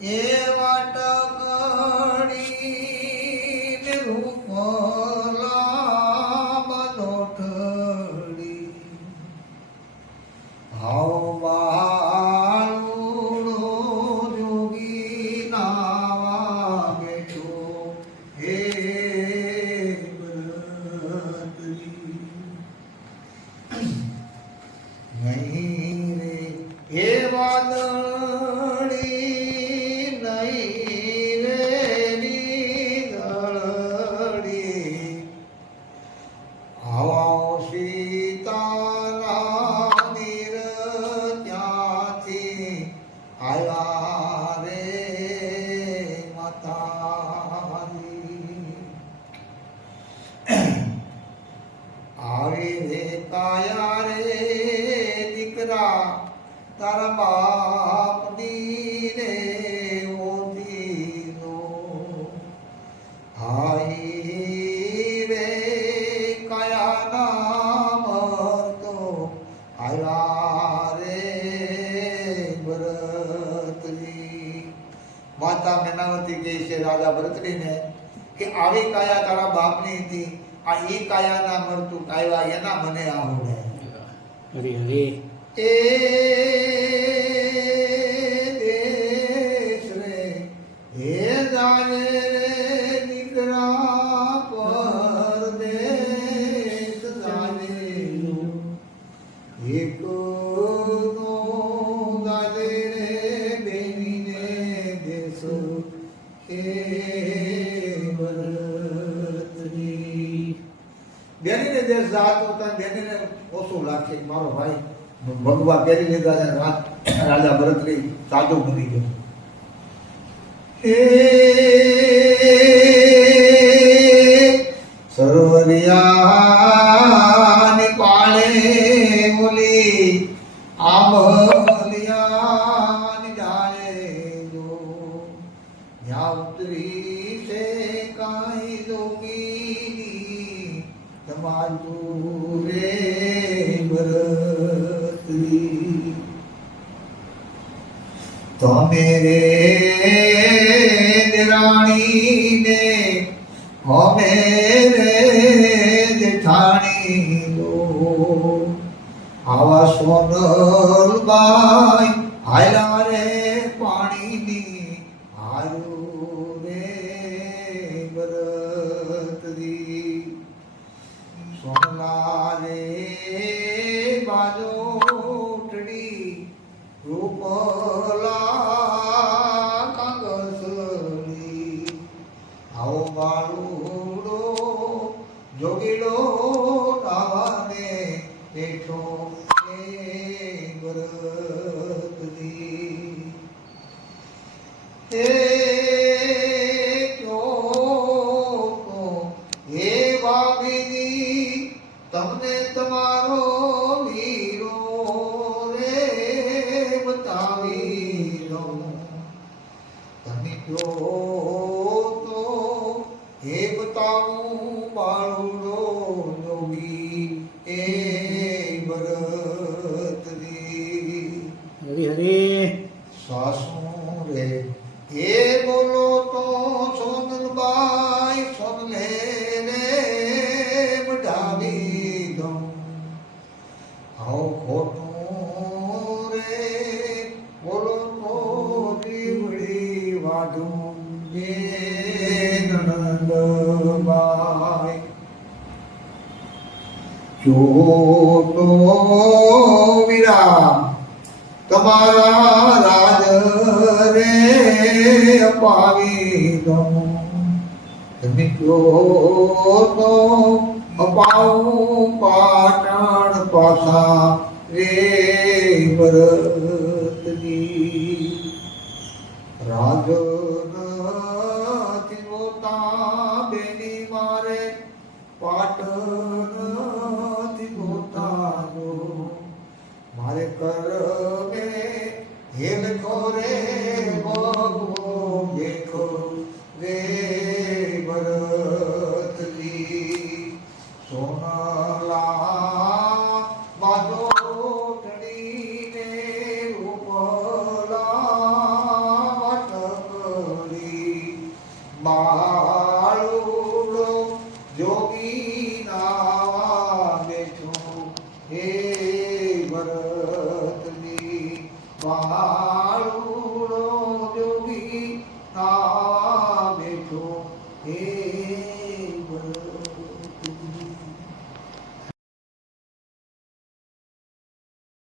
એ વાટકડી ને રૂપલા આવી રે કાયા રે દીકરા તારા બાપની રે ઓધીનો હાઈ રે કયા નામ તો આવ્યા રે ભરતજી માતા મેનાવતી કહે છે રાજા ભરતડીને કે આવી કાયા તારા બાપની હતી આ ઈ કાયા ના મરતું કાયવા એના મને આવડે. હરે હરે એ દેશ રે હે જાને રે. બેનીને જે જાત હતા બેનીને ઓછું લાગશે મારો ભાઈ ભગવા પહેરી લીધા છે રાજા ભરતની સાધુ બની ગયો તમારું રે ભરતરી તમે રે દેરાણીને અમે રે જેઠાણી લો આવા આવો બાળુડો જોગીડો ટાવાને બેઠો એ ભરતની હે ચોકો હે ભાભીની તમને તમારો વીરો રે બતાવી તમે જો હે બતાવું બાળુડો જોગી એ ભરતની હરે હરે. સાસુ રે એ બોલો તો સોનલબાઈ સોનલે રે બઢાવી આવ ખોટું ચોટો વિરામ તમારા રાજ રે અપાવી દઉં તમે કહો તો અપાવું પાટણ પાછા રે ભરતની રાજ પાટણ ધાર કરોગે હેમ ખોરે ભોગવો દેખો રે ભરતલી સોનલા બાદો ટડીને ઉપલા વટકરી બાળુડો જોગી નાવા બેઠો હે ભરતની વાળુડો જોગી તા બેઠો હે